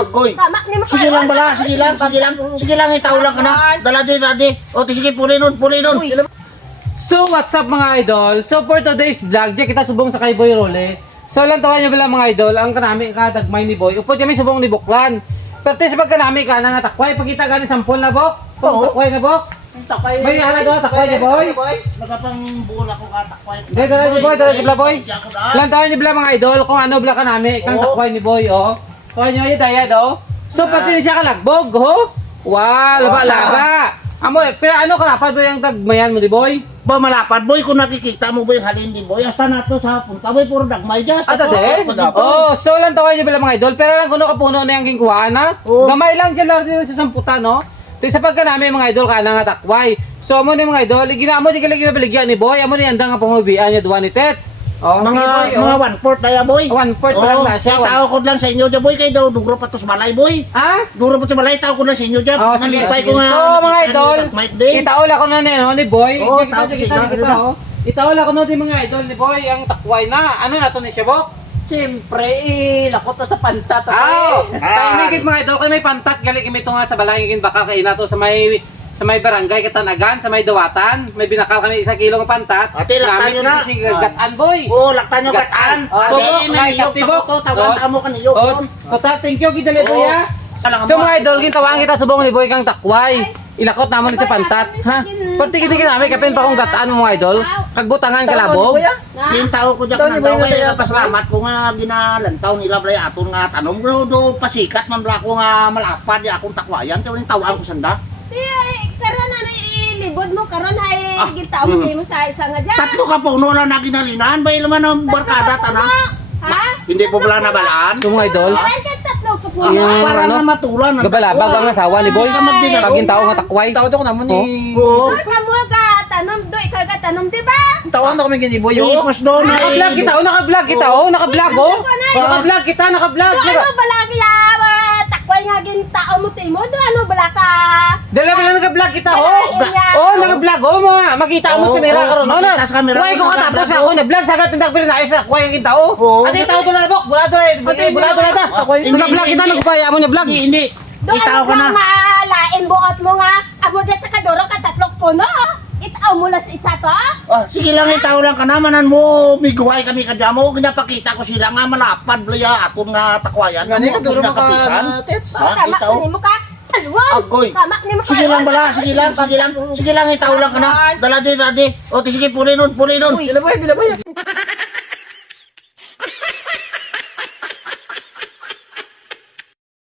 Agoy. Kamak ni mo. Sige lang bala, sige lang, sige lang. Sige lang, itaw lang ka na. Dala di. O, sige, puli nun. So what's up mga idol? So for today's vlog, di kita subong sa kay Boy Role. So lang tawa niyo bala mga idol, ang kanami ka dagmay ni Boy. Upod kami subong ni Buklan. Pero sa pagkanami ka na takway, pagkita gani sampol na bok. Oo. Takway na bok. Takway. May hala do takway ni Boy. Nagapangbuhol ako ka, takway. Dai dala ni Boy, dala ni bala Boy. Lang tawa niyo bala mga idol kung ano bala kanami, kang Oo. takway ni Boy oh. Tawa niyo yung daya do. So pati siya kalagbog ho. Wow, laba. Amo, pero ano kalapad ba yung dagmayan mo ni Boy? Ba malapad boy, kung nakikita mo boy halin din boy, hasta nato sa punta boy, puro dagmay dyan. Ata de? Oh, so lang tawag niyo pala mga idol, pero lang kuno kapuno na yung gingkuhaan ha. Oo. Gamay lang dyan lang din sa samputan no. Pero sa pagka namin mga idol kana nga takway. So amo ni mga idol, ginamo di kala ginabaligyan ni Boy, amo ni andang nga pangubian niya duwa ni Tets. Oh, Mga 1/4 na ya boy. 1/4 pa lang na siya. Tao ko lang sa inyo dyan boy, kayo daw dugro pa to sa balay boy. Ha? Duro pa sa balay, tao ko lang sa inyo dyan. Oh, sige, Nalipay sige. ko nga. So mga idol, Mike din. itaol ako na ni Boy. Oo, Kita tapos kita ikaw, oh. Itaol ako na din mga idol ni Boy, ang takway na. Ano na to ni siya Bok? Siyempre, lakot to sa pantat. Ah, tayo mga idol, kay may pantat gali kami to nga sa balangin baka kay nato sa may barangay Katanagan, sa may Dawatan, may binakal kami 1 kilo ng pantat. Ate, laktan nyo na. Si Gatan Boy. Oo, laktan nyo kataan. So, may kaptibok. Tawagan mo ka niyo. Oh, kota, thank you gidali Boy ha. So mga idol, gintawaan kita subong ni Boy kang takway. Ilakot naman sa pantat, ha? Perti kita namin kapin pa kung gataan mo mga idol. Kagbutangan kalabog. Yung tao ko dyan ng tao kaya pasalamat ko nga ginalantaw nila blay aton nga tanom ko do pasikat man bla ko nga malapad ya akong takwayan kaya yung tawaan ko sanda. Karon na ilibod mo karon ay gitaw mo mo sa isa nga dyan. Tatlo ka puno lang na ginalinan ba ilaman ang barkada tana. Ha? Hindi po pala nabalaan. So mga idol, Karon ka tatlo ka po. Yung Para ano, na matulan ang gabalabag ang asawa ni Boy. Paging tao nga takway. Tawad ako naman ni... Oo. Ka mo ka tanom do ikaw ka tanom di ba? Tawad ako may giniboy Yung yun. ipos doon Naka-vlog kita, naka-vlog kita, naka-vlog oh. Naka-vlog kita, naka-vlog. Do ano bala kaya takway nga gintao mo timo do ano bala ka? Dala ba naka-vlog kita oh. Naka-vlog oh mga makita mo sa kamera karon no. Makita sa kamera. Kuhay ko katapos ako na vlog sagad tindak pila na isa kuhay ang kita oh. Oo. Ate tao to na bok, bulado na ta. Naka-vlog kita nagpaya mo na vlog. Hindi. Do Itaw ano ka na. ka maalain buot mo nga amo dyan sa kaduro ka tatlong puno. Itaw mo lang sa isa to. Oh, sige lang itaw lang ka namanan mo. Miguhay kami kadya mo. Ginapakita ko sila nga malapad blaya aton nga takwayan. Nga ni Amo, kaduro sila mo ka kapisan. na tets. Ha? Kamak Itaw? ni mo ka. Alwa. Agoy. Kamak ni mo ka. Sige lang bala, sige lang. Sige lang, itaw lang ka na. Dala di. O, sige, puli nun. Bilaboy.